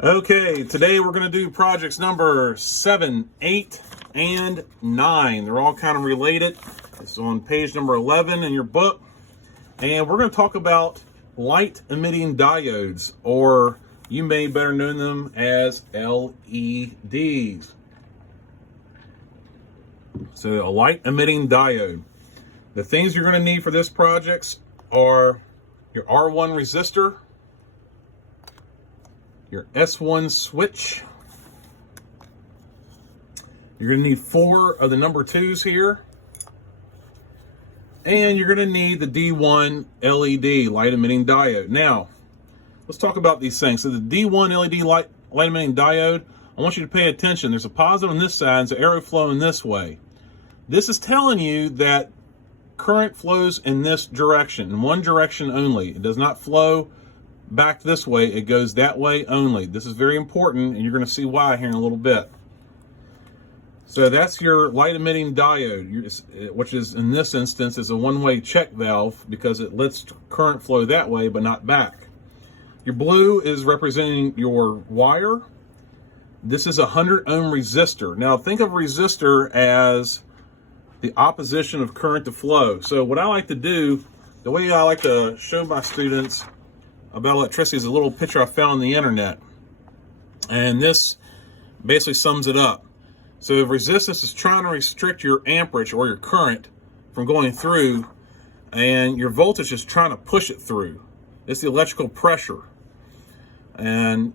Okay, today we're going to do projects number 7, 8, and 9. They're all kind of related. It's on page number 11 in your book. And we're going to talk about light emitting diodes, or you may better know them as LEDs. So a light emitting diode. The things you're going to need for this project are your R1 resistor, your S1 switch. You're going to need 4 of the number 2s here. And you're going to need the D1 LED light emitting diode. Now, let's talk about these things. So the D1 LED light emitting diode, I want you to pay attention. There's a positive on this side, and there's an arrow flowing this way. This is telling you that current flows in this direction, in one direction only. It does not flow back this way, it goes that way only. This is very important, and you're going to see why here in a little bit. So that's your light emitting diode, which is in this instance is a one-way check valve because it lets current flow that way but not back. Your blue is representing your wire. This is a 100 ohm resistor. Now think of resistor as the opposition of current to flow. So what I like to do, the way I like to show my students about electricity is a little picture I found on the internet. And this basically sums it up. So if resistance is trying to restrict your amperage or your current from going through, and your voltage is trying to push it through. It's the electrical pressure. And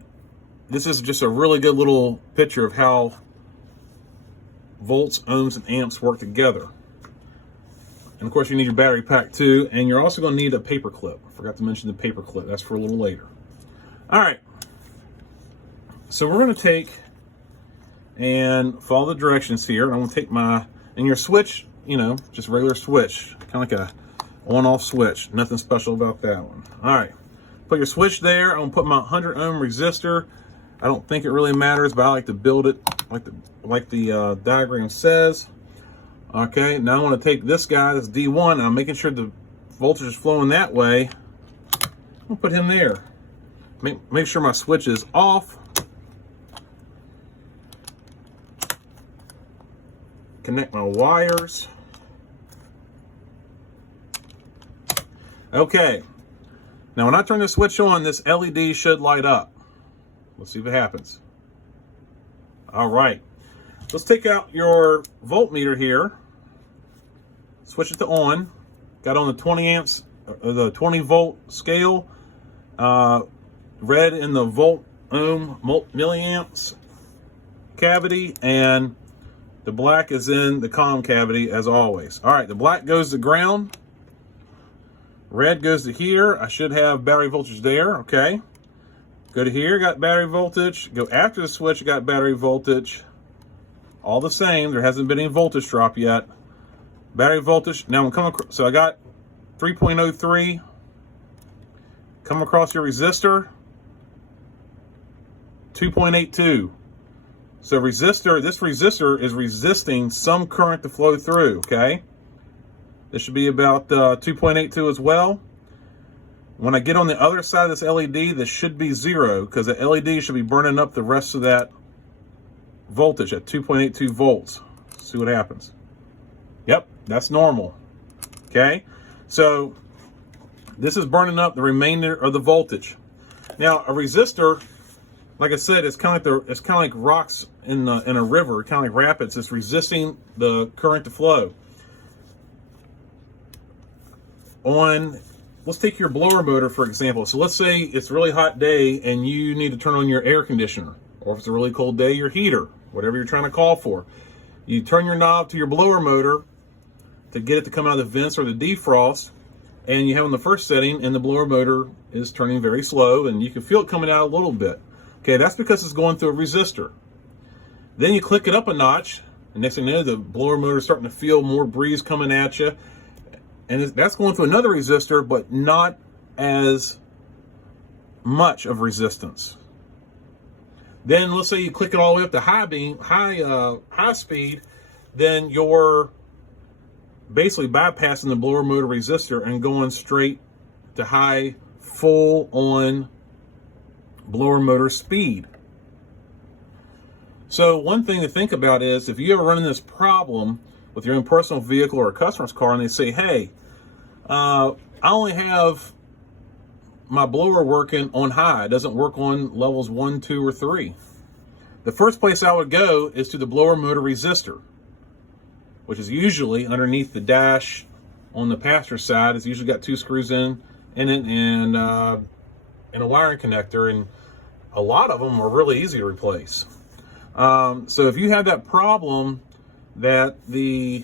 this is just a really good little picture of how volts, ohms, and amps work together. And of course you need your battery pack too, and you're also going to need a paper clip. I forgot to mention the paper clip. That's for a little later. All right. So we're going to take and follow the directions here. And I'm going to take and your switch, just regular switch, kind of like a on-off switch. Nothing special about that one. All right. Put your switch there. I'm going to put my 100 ohm resistor. I don't think it really matters, but I like to build it like the diagram says. Okay, now I want to take this guy, this D1, and I'm making sure the voltage is flowing that way. I'll put him there. Make sure my switch is off. Connect my wires. Okay, now when I turn this switch on, this LED should light up. Let's see if it happens. All right, let's take out your voltmeter here. Switch it to on. Got on the 20 amps, the 20 volt scale. Red in the volt ohm milliamps cavity, and the black is in the comm cavity as always. All right, the black goes to ground. Red goes to here. I should have battery voltage there. Okay. Go to here, got battery voltage. Go after the switch, got battery voltage. All the same. There hasn't been any voltage drop yet. Battery voltage. Now I'm coming across, so I got 3.03. Come across your resistor, 2.82. So this resistor is resisting some current to flow through, okay? This should be about 2.82 as well. When I get on the other side of this LED, this should be 0 because the LED should be burning up the rest of that voltage at 2.82 volts. See what happens. Yep, that's normal. Okay, so this is burning up the remainder of the voltage. Now a resistor, like I said, it's kind of like rocks in a river, kind of like rapids. It's resisting the current to flow. Let's take your blower motor for example. So let's say it's a really hot day and you need to turn on your air conditioner, or if it's a really cold day, your heater, whatever you're trying to call for. You turn your knob to your blower motor to get it to come out of the vents or the defrost, and you have on the first setting, and the blower motor is turning very slow, and you can feel it coming out a little bit. Okay, that's because it's going through a resistor. Then you click it up a notch, and next thing you know, the blower motor is starting to feel more breeze coming at you, and that's going through another resistor, but not as much of resistance. Then let's say you click it all the way up to high speed, then you're basically bypassing the blower motor resistor and going straight to high full on blower motor speed. So one thing to think about is if you ever run into this problem with your own personal vehicle or a customer's car and they say, hey, I only have my blower working on high, it doesn't work on levels 1, 2, or 3. The first place I would go is to the blower motor resistor, which is usually underneath the dash on the passenger side. It's usually got 2 screws in it and a wiring connector, and a lot of them are really easy to replace. So if you have that problem that the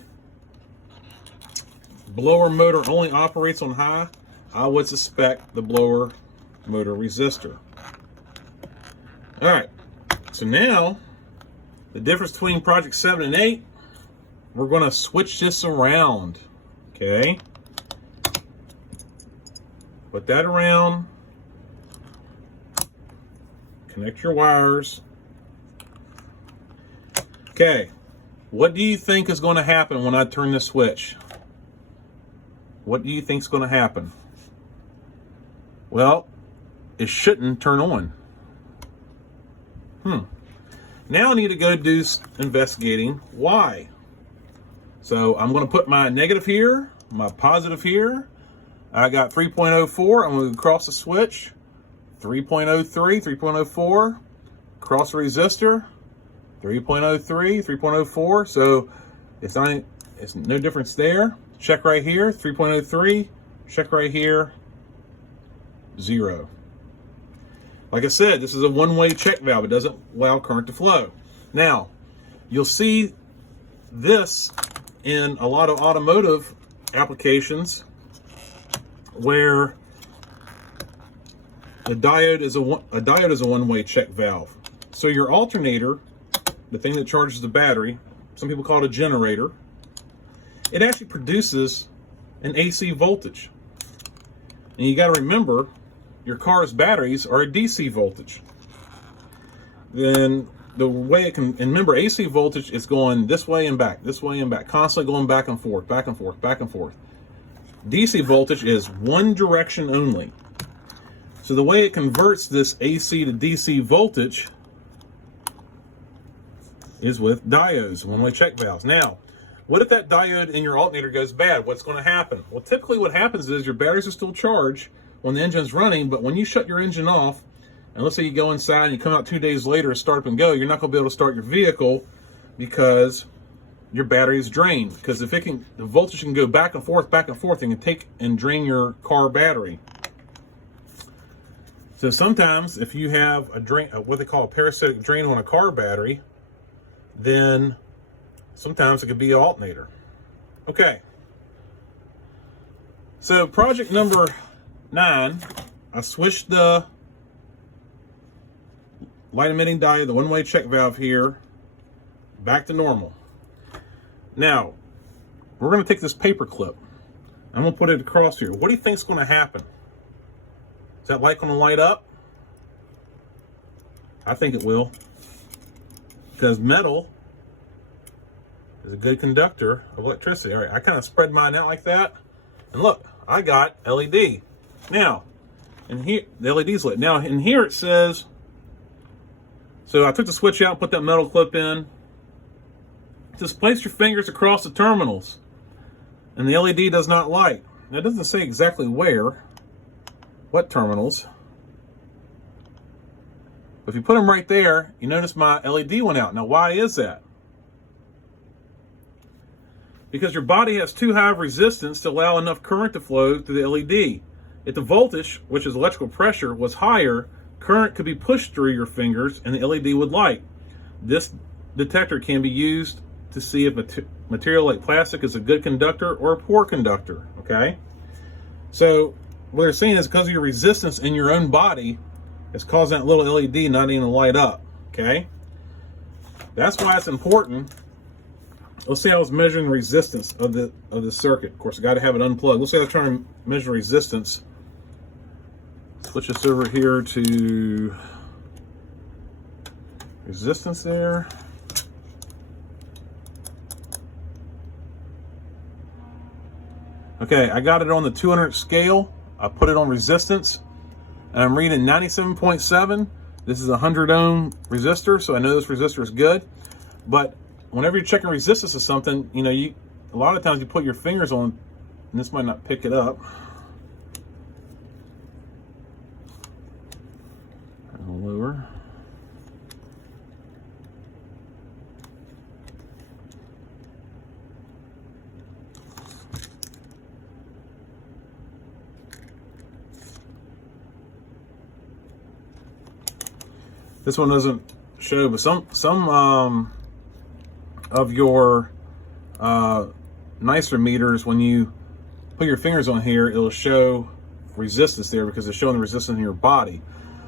blower motor only operates on high, I would suspect the blower motor resistor. All right, so now the difference between project 7 and 8, we're going to switch this around. Okay, put that around, connect your wires. Okay, what do you think is going to happen when I turn this switch? What do you think is going to happen? Well, it shouldn't turn on. Now I need to go do investigating why. So I'm going to put my negative here, my positive here. I got 3.04. I'm going to cross the switch. 3.03, 3.04. Cross the resistor. 3.03, 3.04. So it's no difference there. Check right here. 3.03. Check right here. 0. Like I said, this is a one-way check valve. It doesn't allow current to flow. Now, you'll see this in a lot of automotive applications where a diode is a one-way check valve. So your alternator, the thing that charges the battery, some people call it a generator, it actually produces an AC voltage. And you got to remember, your car's batteries are a DC voltage. Then the way it can, and remember, AC voltage is going this way and back, constantly going back and forth, back and forth, back and forth. DC voltage is one direction only. So the way it converts this AC to DC voltage is with diodes, one-way check valves. Now, what if that diode in your alternator goes bad? What's going to happen? Well, typically what happens is your batteries are still charged when the engine's running, but when you shut your engine off, and let's say you go inside and you come out 2 days later and start up and go, you're not going to be able to start your vehicle because your battery is drained. Because if the voltage can go back and forth, it can take and drain your car battery. So sometimes if you have a drain, what they call a parasitic drain on a car battery, then sometimes it could be an alternator. Okay. So project number 9, I switched the light emitting diode, the one-way check valve here, back to normal. Now, we're going to take this paper clip. I'm going to put it across here. What do you think is going to happen? Is that light going to light up? I think it will. Because metal is a good conductor of electricity. All right, I kind of spread mine out like that. And look, I got LED. Now, and here, the LED's lit. Now, in here it says, so I took the switch out and put that metal clip in. Just place your fingers across the terminals, and the LED does not light. Now, it doesn't say exactly where, what terminals. But if you put them right there, you notice my LED went out. Now, why is that? Because your body has too high of resistance to allow enough current to flow through the LED. If the voltage, which is electrical pressure, was higher, current could be pushed through your fingers and the LED would light. This detector can be used to see if material like plastic is a good conductor or a poor conductor, okay? So what they're saying is because of your resistance in your own body, it's causing that little LED not even to light up, okay? That's why it's important. Let's say I was measuring the resistance of the circuit. Of course, I got to have it unplugged. Let's say I was trying to measure resistance. Switch this over here to resistance there. Okay, I got it on the 200 scale. I put it on resistance. and I'm reading 97.7. This is a 100 ohm resistor, so I know this resistor is good. But whenever you're checking resistance of something, you know, a lot of times you put your fingers on, and this might not pick it up. A little lower. This one doesn't show, but some of your nicer meters, when you put your fingers on here, it'll show resistance there because it's showing the resistance in your body.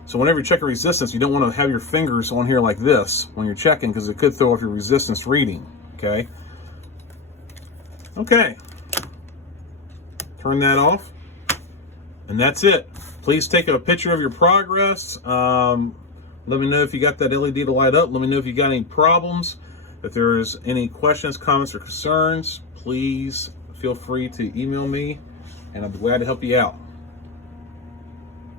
So whenever you check a resistance, you don't want to have your fingers on here like this when you're checking, because it could throw off your resistance reading. Okay. Okay. Turn that off, and that's it. Please take a picture of your progress. Let me know if you got that LED to light up. Let me know if you got any problems. If there's any questions, comments, or concerns, please feel free to email me, and I'll be glad to help you out.